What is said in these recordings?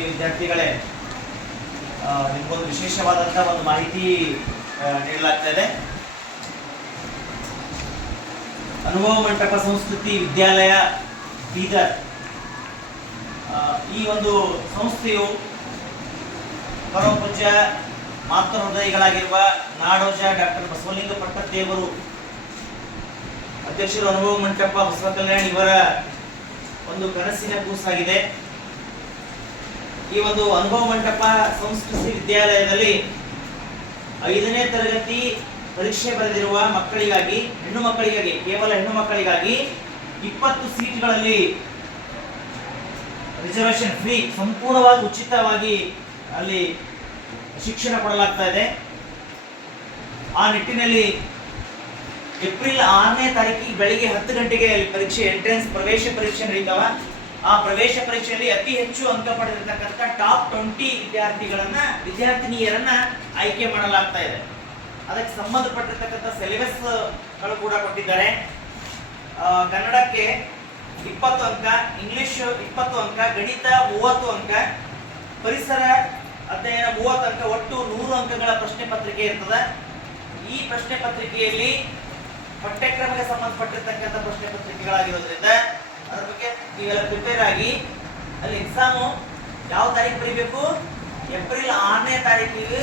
ಆತ್ಮೀಯ ವಿದ್ಯಾರ್ಥಿಗಳೇ ನಿಮಗೊಂದು ವಿಶೇಷವಾದಂತಹ ಒಂದು ಮಾಹಿತಿ ನೀಡಲಾಗ್ತದೆ. ಅನುಭವ ಮಂಟಪ ಸಂಸ್ಕೃತಿ ವಿದ್ಯಾಲಯ, ಬೀದರ್. ಈ ಒಂದು ಸಂಸ್ಥೆಯು ಪರಮ ಪೂಜ್ಯ ಮಾತೃ ಹೃದಯಗಳಾಗಿರುವ ನಾಡೋಜ ಡಾಕ್ಟರ್ ಬಸವಲಿಂಗ ಪಟ್ಟದೇವರು ಅಧ್ಯಕ್ಷರು ಅನುಭವ ಮಂಟಪ ಬಸವ ಕಲ್ಯಾಣ್ ಇವರ ಒಂದು ಕನಸಿನ ಕೂಸಾಗಿದೆ. ಈ ಒಂದು ಅನುಭವ ಮಂಟಪ ಸಂಸ್ಕೃತಿ ವಿದ್ಯಾಲಯದಲ್ಲಿ ಐದನೇ ತರಗತಿ ಪರೀಕ್ಷೆ ಬರೆದಿರುವ ಮಕ್ಕಳಿಗಾಗಿ, ಹೆಣ್ಣು ಮಕ್ಕಳಿಗಾಗಿ, ಕೇವಲ ಹೆಣ್ಣು ಮಕ್ಕಳಿಗಾಗಿ ಇಪ್ಪತ್ತು ಸೀಟ್ಗಳಲ್ಲಿ ರಿಸರ್ವೇಶನ್ ಫ್ರೀ ಸಂಪೂರ್ಣವಾಗಿ ಉಚಿತವಾಗಿ ಅಲ್ಲಿ ಶಿಕ್ಷಣ ಕೊಡಲಾಗ್ತಾ ಇದೆ. ಆ ನಿಟ್ಟಿನಲ್ಲಿ ಏಪ್ರಿಲ್ ಆರನೇ ತಾರೀಕಿಗೆ ಬೆಳಿಗ್ಗೆ ಹತ್ತು ಗಂಟೆಗೆ ಅಲ್ಲಿ ಪರೀಕ್ಷೆ ಎಂಟ್ರೆನ್ಸ್ ಪ್ರವೇಶ ಪರೀಕ್ಷೆ ನಡೀತಾವ. ಆ ಪ್ರವೇಶ ಪರೀಕ್ಷೆಯಲ್ಲಿ ಅತಿ ಹೆಚ್ಚು ಅಂಕ ಪಡೆದಿರತಕ್ಕಂಥ ಟಾಪ್ ಟ್ವೆಂಟಿ ವಿದ್ಯಾರ್ಥಿಗಳನ್ನ, ವಿದ್ಯಾರ್ಥಿನಿಯರನ್ನ ಆಯ್ಕೆ ಮಾಡಲಾಗ್ತಾ ಇದೆ. ಅದಕ್ಕೆ ಸಂಬಂಧಪಟ್ಟಿರ್ತಕ್ಕಂಥ ಸಿಲೆಬಸ್ಗಳು ಕೂಡ ಕೊಟ್ಟಿದ್ದಾರೆ. ಕನ್ನಡಕ್ಕೆ ಇಪ್ಪತ್ತು ಅಂಕ ಇಂಗ್ಲಿಷ್ ಇಪ್ಪತ್ತು ಅಂಕ, ಗಣಿತ ಮೂವತ್ತು ಅಂಕ, ಪರಿಸರ ಅಧ್ಯಯನ ಮೂವತ್ತು ಅಂಕ, ಒಟ್ಟು ನೂರು ಅಂಕಗಳ ಪ್ರಶ್ನೆ ಪತ್ರಿಕೆ ಇರ್ತದೆ. ಈ ಪ್ರಶ್ನೆ ಪತ್ರಿಕೆಯಲ್ಲಿ ಪಠ್ಯಕ್ರಮಕ್ಕೆ ಸಂಬಂಧಪಟ್ಟಿರ್ತಕ್ಕಂಥ ಪ್ರಶ್ನೆ ಪತ್ರಿಕೆಗಳಾಗಿರೋದ್ರಿಂದ ಅದ್ರ ಬಗ್ಗೆ ನೀವೆಲ್ಲ ಪ್ರಿಪೇರ್ ಆಗಿ ಅಲ್ಲಿ ಎಕ್ಸಾಮು ಯಾವ ತಾರೀಕು ಬರೀಬೇಕು? ಏಪ್ರಿಲ್ ಆರನೇ ತಾರೀಕಿಗೆ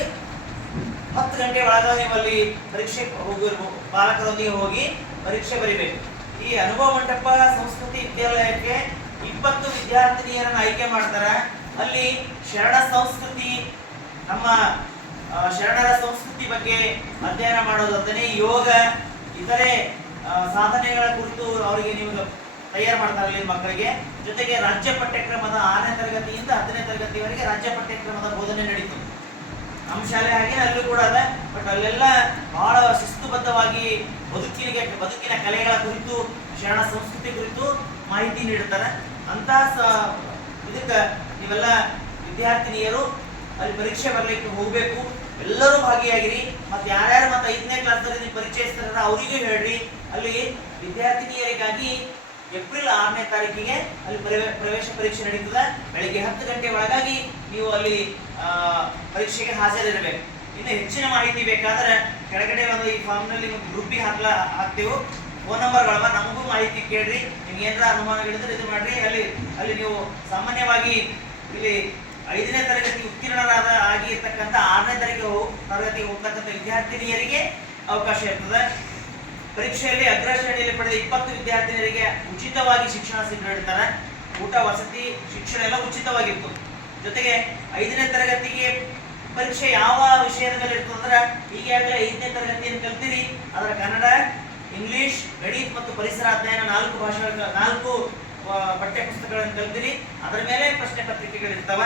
ಹತ್ತು ಗಂಟೆ ಒಳಗೆ ನೀವು ಅಲ್ಲಿ ಪರೀಕ್ಷೆ ಹೋಗಿರ್ಬೇಕು ಪಾಲಕರೊಂದಿಗೆ ಹೋಗಿ ಪರೀಕ್ಷೆ ಬರೀಬೇಕು. ಈ ಅನುಭವ ಮಂಟಪ ಸಂಸ್ಕೃತಿ ವಿದ್ಯಾಲಯಕ್ಕೆ ಇಪ್ಪತ್ತು ವಿದ್ಯಾರ್ಥಿನಿಯರನ್ನು ಆಯ್ಕೆ ಮಾಡ್ತಾರೆ. ಅಲ್ಲಿ ಶರಣ ಸಂಸ್ಕೃತಿ, ನಮ್ಮ ಶರಣರ ಸಂಸ್ಕೃತಿ ಬಗ್ಗೆ ಅಧ್ಯಯನ ಮಾಡೋದಂತಾನೆ ಯೋಗ, ಇತರೆ ಸಾಧನೆಗಳ ಕುರಿತು ಅವರಿಗೆ ನೀವು ತಯಾರು ಮಾಡ್ತಾರೆ ಅಲ್ಲಿ ಮಕ್ಕಳಿಗೆ. ಜೊತೆಗೆ ರಾಜ್ಯ ಪಠ್ಯಕ್ರಮದ ಆರನೇ ತರಗತಿಯಿಂದ ಹತ್ತನೇ ತರಗತಿವರೆಗೆ ರಾಜ್ಯ ಪಠ್ಯಕ್ರಮದ ಬೋಧನೆ ನಡೀತು. ನಮ್ಮ ಶಾಲೆ ಹಾಗೆ ಅಲ್ಲೂ ಕೂಡ ಅದ. ಬಟ್ ಅಲ್ಲೆಲ್ಲ ಬಹಳ ಶಿಸ್ತುಬದ್ಧವಾಗಿ ಬದುಕಿನಿಗೆ ಬದುಕಿನ ಕಲೆಗಳ ಕುರಿತು, ಶರಣ ಸಂಸ್ಕೃತಿ ಕುರಿತು ಮಾಹಿತಿ ನೀಡುತ್ತಾರೆ. ಅಂತ ಇದಕ್ಕೆ ನೀವೆಲ್ಲ ವಿದ್ಯಾರ್ಥಿನಿಯರು ಅಲ್ಲಿ ಪರೀಕ್ಷೆ ಬರಲಿಕ್ಕೆ ಹೋಗಬೇಕು. ಎಲ್ಲರೂ ಭಾಗಿಯಾಗಿರಿ. ಮತ್ತೆ ಯಾರ್ಯಾರು ಮತ್ತೆ ಐದನೇ ಕ್ಲಾಸಲ್ಲಿ ನೀವು ಪರಿಚಯಿಸ್ತಾರ ಅವರಿಗೂ ಹೇಳ್ರಿ. ಅಲ್ಲಿ ವಿದ್ಯಾರ್ಥಿನಿಯರಿಗಾಗಿ ಏಪ್ರಿಲ್ ಆರನೇ ತಾರೀಕಿಗೆ ಅಲ್ಲಿ ಪ್ರವೇ- ಪ್ರವೇಶ ಪರೀಕ್ಷೆ ನಡೀತದೆ. ಬೆಳಿಗ್ಗೆ ಹತ್ತು ಗಂಟೆ ಒಳಗಾಗಿ ನೀವು ಅಲ್ಲಿ ಪರೀಕ್ಷೆಗೆ ಹಾಜರಿರಬೇಕು. ಇನ್ನು ಹೆಚ್ಚಿನ ಮಾಹಿತಿ ಬೇಕಾದ್ರೆ ಕೆಳಗಡೆ ಒಂದು ಈ ಫಾರ್ಮ್ನಲ್ಲಿ ಗ್ರೂಪಿಗೆ ಹಾಕ್ಲಾ, ಹಾಕ್ತೇವೆ. ಫೋನ್ ನಂಬರ್ ನಂಬರ್ಗಳವ ನಮಗೂ ಮಾಹಿತಿ ಕೇಳ್ರಿ. ನಿಮ್ಗೆ ಏನಾರ ಅನುಮಾನಗಳಿದ್ರೆ ಇದು ಮಾಡ್ರಿ. ಅಲ್ಲಿ ಅಲ್ಲಿ ನೀವು ಸಾಮಾನ್ಯವಾಗಿ ಇಲ್ಲಿ ಐದನೇ ತರಗತಿ ಉತ್ತೀರ್ಣರಾದ ಆಗಿರ್ತಕ್ಕಂಥ ಆರನೇ ತರಗತಿ ತರಗತಿಗೆ ಹೋಗ್ತಕ್ಕಂಥ ವಿದ್ಯಾರ್ಥಿನಿಯರಿಗೆ ಅವಕಾಶ ಇರ್ತದೆ. ಪರೀಕ್ಷೆಯಲ್ಲಿ ಅಗ್ರ ಶ್ರೇಣಿಯಲ್ಲಿ ಪಡೆದ ಇಪ್ಪತ್ತು ವಿದ್ಯಾರ್ಥಿನಿಯರಿಗೆ ಉಚಿತವಾಗಿ ಶಿಕ್ಷಣ ನೀಡ್ತಾರೆ ಊಟ, ವಸತಿ, ಶಿಕ್ಷಣ ಎಲ್ಲ ಉಚಿತವಾಗಿತ್ತು ಜೊತೆಗೆ ಐದನೇ ತರಗತಿಗೆ ಪರೀಕ್ಷೆ ಯಾವ ವಿಷಯದ ಮೇಲೆ ಇರ್ತದೆ ಅಂದ್ರೆ ಈಗಾಗಲೇ ಐದನೇ ತರಗತಿಯನ್ನು ಕಲ್ತೀರಿ. ಅದರ ಕನ್ನಡ, ಇಂಗ್ಲಿಷ್, ಗಣಿತ ಮತ್ತು ಪರಿಸರ ಅಧ್ಯಯನ ನಾಲ್ಕು ಭಾಷೆಗಳ, ನಾಲ್ಕು ಪಠ್ಯ ಪುಸ್ತಕಗಳನ್ನು ಕಲ್ತೀರಿ. ಅದರ ಮೇಲೆ ಪ್ರಶ್ನೆ ಪತ್ರಿಕೆಗಳು ಇರ್ತಾವ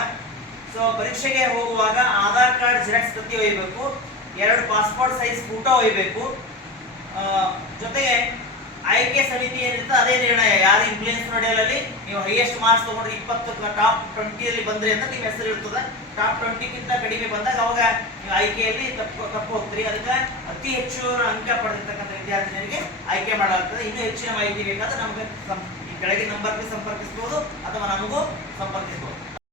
ಸೊ ಪರೀಕ್ಷೆಗೆ ಹೋಗುವಾಗ ಆಧಾರ್ ಕಾರ್ಡ್ ಜೆರಾಕ್ಸ್ ಪ್ರತಿ ಒಯ್ಯಬೇಕು. ಎರಡು ಪಾಸ್ಪೋರ್ಟ್ ಸೈಜ್ ಫೋಟೋ ಒಯ್ಯಬೇಕು. ಜೊತೆಗೆ ಆಯ್ಕೆ ಸಮಿತಿ ಏನಿರುತ್ತೆ ಅದೇ ನಿರ್ಣಯ. ಯಾರು ಇನ್ಫ್ಲೂಯೆನ್ಸ್ ನೋಡಿಯಲ್ಲಿ ನೀವು ಹೈಯೆಸ್ಟ್ ಮಾರ್ಕ್ಸ್ ತಗೊಂಡ್ರೆ ಇಪ್ಪತ್ತು ಟಾಪ್ ಟ್ವೆಂಟಿಯಲ್ಲಿ ಬಂದ್ರಿ ಅಂತ ನಿಮ್ಮ ಹೆಸರು ಇರ್ತದೆ. ಟಾಪ್ ಟ್ವೆಂಟಿಗಿಂತ ಕಡಿಮೆ ಬಂದಾಗ ಅವಾಗ ನೀವು ಆಯ್ಕೆಯಲ್ಲಿ ತಪ್ಪು ತಪ್ಪು ಹೋಗ್ತೀರಿ. ಅದಕ್ಕೆ ಅತಿ ಹೆಚ್ಚು ಅಂಕ ಪಡೆದಿರ್ತಕ್ಕಂಥ ವಿದ್ಯಾರ್ಥಿನಿಯರಿಗೆ ಆಯ್ಕೆ ಮಾಡಲಾಗ್ತದೆ. ಇನ್ನೂ ಹೆಚ್ಚಿನ ಮಾಹಿತಿ ಬೇಕಾದ್ರೆ ನಮಗೆ ಈ ಕೆಳಗಿನ ನಂಬರ್ಗೆ ಸಂಪರ್ಕಿಸಬಹುದು ಅಥವಾ ನಮಗೂ ಸಂಪರ್ಕಿಸಬಹುದು.